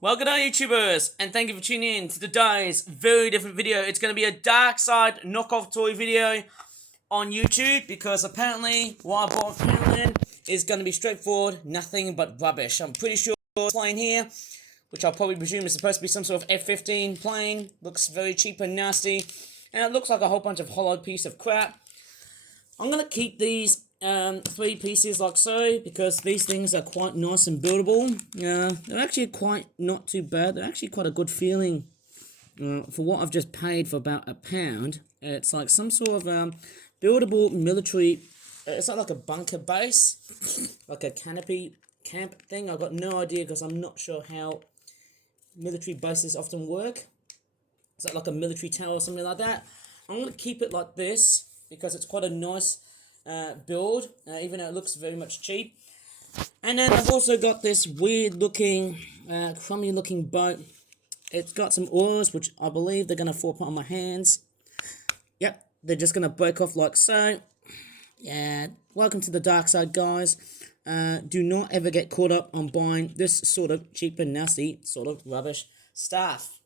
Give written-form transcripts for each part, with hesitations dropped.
Well, good day, YouTubers, and thank you for tuning in to today's very different video. It's going to be a Dark Side knockoff toy video on YouTube because apparently what I bought from Poundland is going to be straightforward, nothing but rubbish. I'm pretty sure this plane here, which I'll probably presume is supposed to be some sort of F-15 plane, looks very cheap and nasty, and it looks like a whole bunch of hollowed piece of crap. I'm going to keep these three pieces like so because these things are quite nice and buildable. They're actually quite not too bad. They're actually quite a good feeling for what I've just paid for about £1. It's like some sort of buildable military. It's not like a bunker base, like a canopy camp thing. I've got no idea because I'm not sure how military bases often work. Is that like a military tower or something like that? I'm going to keep it like this because it's quite a nice build, even though it looks very much cheap. And then I've also got this weird looking, crummy looking boat. It's got some oars, which I believe they're going to fall apart on my hands. Yep, they're just going to break off like so. Yeah, welcome to the dark side, guys. Do not ever get caught up on buying this sort of cheap and nasty sort of rubbish stuff.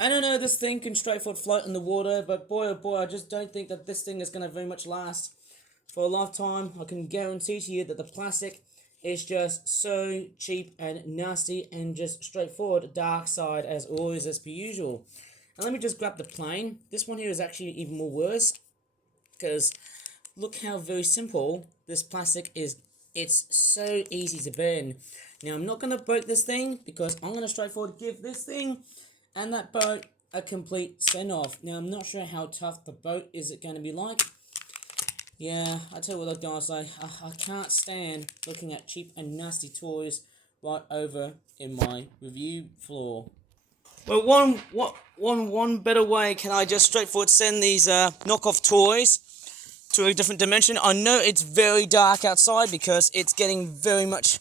I don't know, this thing can straightforward float in the water, but boy oh boy, I just don't think that this thing is going to very much last for a lifetime. I can guarantee to you that the plastic is just so cheap and nasty and just straightforward dark side as always, as per usual. And let me just grab the plane. This one here is actually even more worse because look how very simple this plastic is. It's so easy to bend. Now I'm not going to break this thing because I'm going to straightforward give this thing and that boat a complete send-off. Now, I'm not sure how tough the boat is going to be like. Yeah, I tell you what, guys, I can't stand looking at cheap and nasty toys right over in my review floor. Well, one better way can I just straightforward send these knockoff toys to a different dimension. I know it's very dark outside because it's getting very much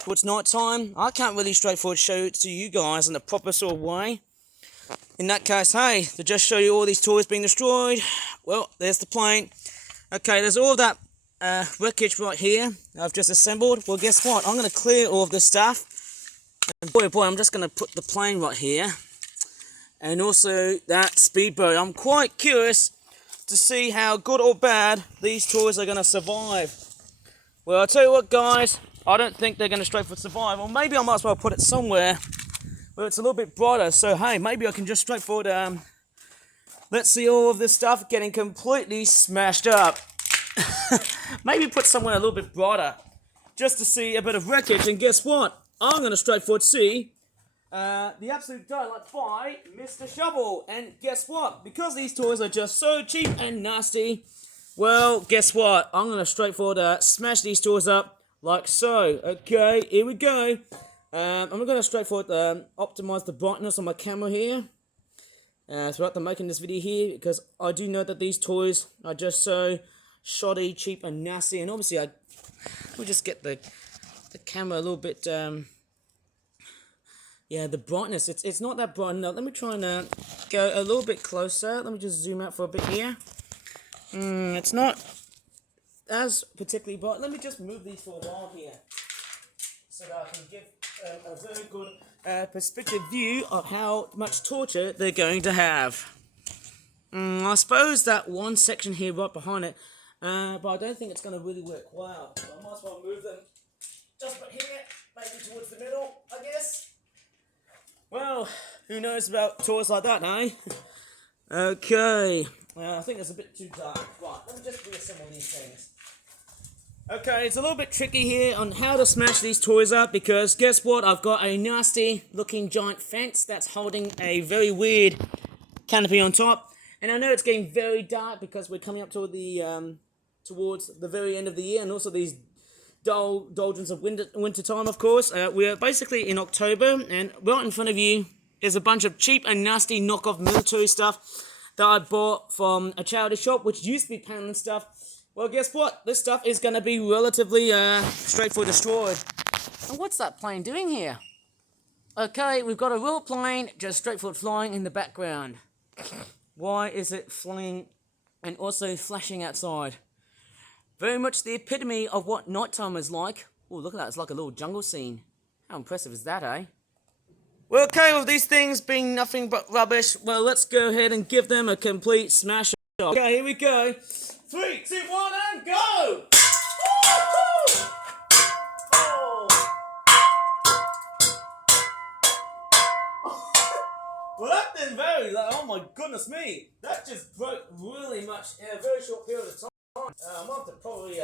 towards night time. I can't really straightforward show it to you guys in a proper sort of way. In that case, hey, to just show you all these toys being destroyed, well, there's the plane. Okay, there's all of that wreckage right here I've just assembled. Well, guess what? I'm going to clear all of this stuff. And boy, oh boy, I'm just going to put the plane right here. And also that speedboat. I'm quite curious to see how good or bad these toys are going to survive. Well, I'll tell you what, guys. I don't think they're going to straightforward survive. Or maybe I might as well put it somewhere where it's a little bit brighter. So, hey, maybe I can just straightforward, let's see all of this stuff getting completely smashed up. Maybe put somewhere a little bit brighter just to see a bit of wreckage. And guess what? I'm going to straightforward see the Absolute Daylight by Mr. Shovel. And guess what? Because these toys are just so cheap and nasty, well, guess what? I'm going to straightforward smash these toys up like so. Okay, here we go. I'm going to straightforward optimize the brightness on my camera here throughout the making this video here because I do know that these toys are just so shoddy, cheap and nasty. And obviously we'll just get the camera a little bit, yeah, the brightness, it's not that bright. No, let me try and go a little bit closer. Let me just zoom out for a bit here. It's not as particularly bright. Let me just move these for a while here so that I can give a very good perspective view of how much torture they're going to have. I suppose that one section here right behind it, but I don't think it's going to really work well. So I might as well move them just about here, maybe towards the middle, I guess. Well, who knows about toys like that, eh? Okay. I think it's a bit too dark. Right, let me just reassemble these things. Okay, it's a little bit tricky here on how to smash these toys up because guess what? I've got a nasty looking giant fence that's holding a very weird canopy on top. And I know it's getting very dark because we're coming up to the towards the very end of the year and also these doldrums of winter time, of course. We're basically in October and right in front of you is a bunch of cheap and nasty knockoff military stuff that I bought from a charity shop, which used to be Poundland stuff. Well, guess what? This stuff is going to be relatively straightforward destroyed. And what's that plane doing here? Okay, we've got a real plane just straightforward flying in the background. Why is it flying and also flashing outside? Very much the epitome of what nighttime is like. Oh, look at that. It's like a little jungle scene. How impressive is that, eh? We're okay with these things being nothing but rubbish. Well, let's go ahead and give them a complete smash up. Okay, here we go. 3, 2, 1, and go! Woo-hoo! Oh. Well, that didn't very, oh my goodness me. That just broke really much in a very short period of time. I'm going to probably,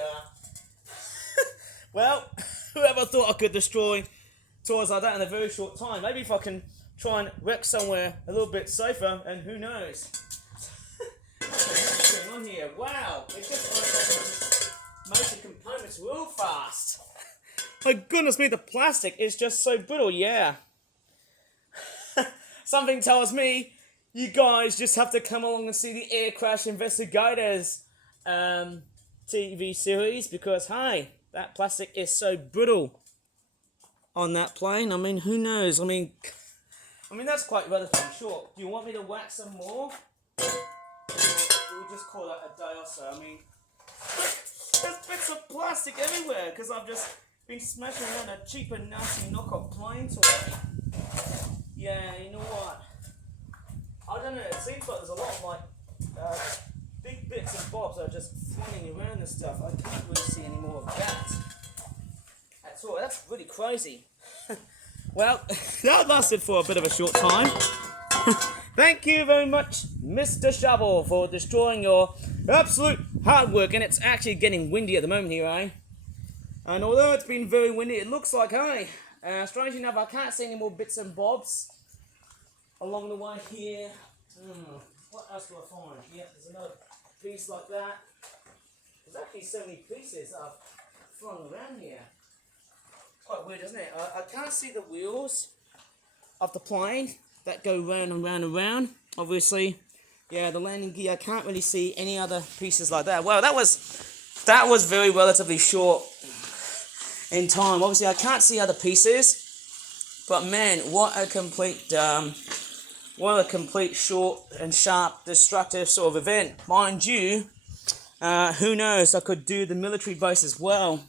well, whoever thought I could destroy toys like that in a very short time. Maybe if I can try and wreck somewhere a little bit safer, and who knows. What's going on here? Wow, it just motor components real fast. My goodness me, the plastic is just so brittle, yeah. Something tells me you guys just have to come along and see the Air Crash Investigators TV series, because, hey, that plastic is so brittle on that plane. I mean, who knows? I mean, that's quite relatively short. Do you want me to whack some more? We'll just call that a day or so. I mean, there's bits of plastic everywhere because I've just been smashing around a cheap and nasty knockoff plane toy. Yeah, you know what? I don't know, it seems like there's a lot of like big bits and bobs that are just flying around and stuff. I can't really see any more of that at all. That's really crazy. Well, that lasted for a bit of a short time. Thank you very much, Mr. Shovel, for destroying your absolute hard work. And it's actually getting windy at the moment here, eh? And although it's been very windy, it looks like, hey, strange enough, I can't see any more bits and bobs along the way here. What else do I find? Yeah, there's another piece like that. There's actually so many pieces that I've thrown around here. Quite weird, isn't it? I can't see the wheels of the plane that go round and round and round. Obviously, yeah, the landing gear. I can't really see any other pieces like that. Well, that was very relatively short in time. Obviously, I can't see other pieces, but man, what a complete short and sharp, destructive sort of event. Mind you, who knows? I could do the military base as well,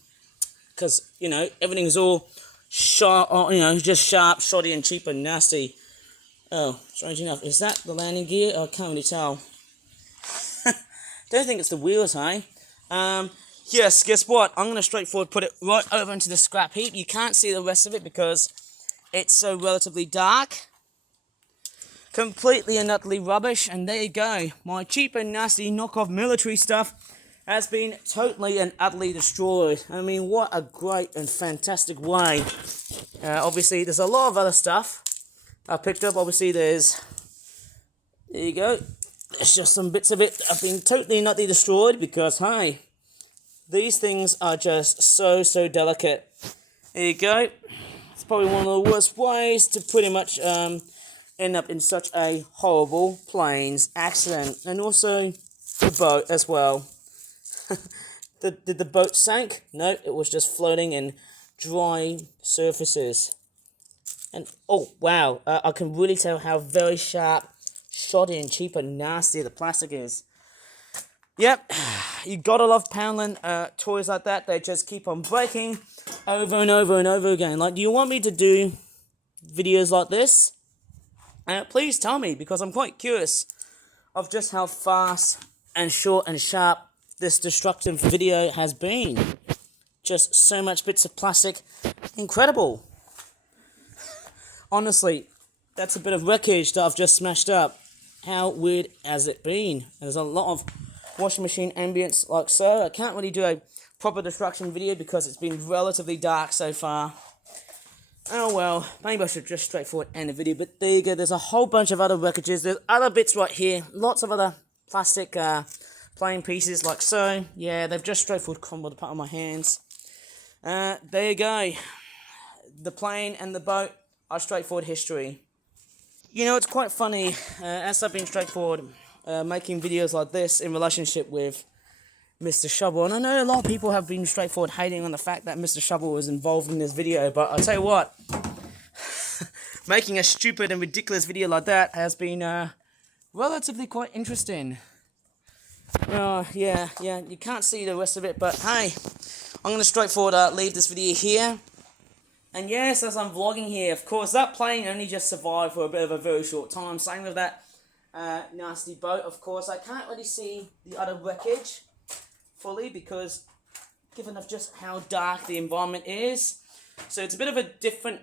because you know everything's all sharp, you know, just sharp, shoddy, and cheap and nasty. Oh, strange enough, is that the landing gear? I can't really tell. Don't think it's the wheels, hey? Yes, guess what? I'm going to straightforward put it right over into the scrap heap. You can't see the rest of it because it's so relatively dark. Completely and utterly rubbish. And there you go. My cheap and nasty knockoff military stuff has been totally and utterly destroyed. I mean, what a great and fantastic way. Obviously, there's a lot of other stuff I picked up. Obviously, there you go. There's just some bits of it that have been totally and utterly destroyed because, hey, these things are just so delicate. There you go. It's probably one of the worst ways to pretty much end up in such a horrible planes accident. And also the boat as well. Did the boat sink? No, it was just floating in dry surfaces. And oh wow, I can really tell how very sharp, shoddy and cheap and nasty the plastic is. Yep, you gotta love Poundland toys like that. They just keep on breaking over and over and over again. Like, do you want me to do videos like this? Please tell me, because I'm quite curious of just how fast and short and sharp this destructive video has been. Just so much bits of plastic. Incredible. Honestly, that's a bit of wreckage that I've just smashed up. How weird has it been? There's a lot of washing machine ambience like so. I can't really do a proper destruction video because it's been relatively dark so far. Oh well, maybe I should just straightforward end the video, but there you go. There's a whole bunch of other wreckages. There's other bits right here. Lots of other plastic plain pieces like so. Yeah, they've just straightforward crumbled apart on my hands. There you go. The plane and the boat are straightforward history. You know, it's quite funny, as I've been straightforward making videos like this in relationship with Mr. Shovel, and I know a lot of people have been straightforward hating on the fact that Mr. Shovel was involved in this video, but I'll tell you what, making a stupid and ridiculous video like that has been relatively quite interesting. Yeah, you can't see the rest of it, but hey, I'm going to straightforward leave this video here. And yes, as I'm vlogging here, of course, that plane only just survived for a bit of a very short time. Same with that nasty boat, of course. I can't really see the other wreckage fully because given of just how dark the environment is. So it's a bit of a different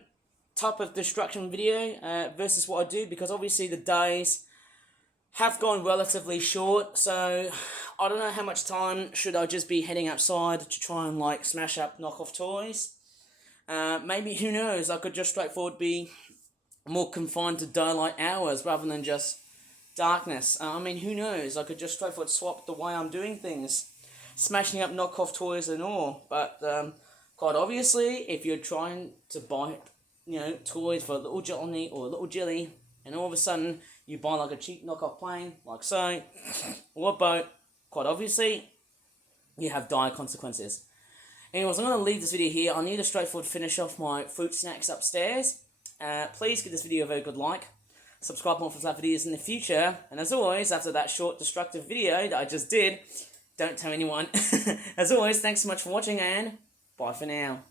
type of destruction video versus what I do, because obviously the days have gone relatively short. So I don't know how much time should I just be heading outside to try and like smash up knockoff toys. Maybe, who knows, I could just straightforward be more confined to daylight hours rather than just darkness. I mean, who knows, I could just straightforward swap the way I'm doing things, smashing up knockoff toys and all. But quite obviously, if you're trying to buy, toys for a little Johnny or a little Jilly, and all of a sudden you buy like a cheap knockoff plane, like so, or a boat, quite obviously, you have dire consequences. Anyways, I'm going to leave this video here. I need to straightforward finish off my fruit snacks upstairs. Please give this video a very good like. Subscribe more for such videos in the future. And as always, after that short destructive video that I just did, don't tell anyone. As always, thanks so much for watching and bye for now.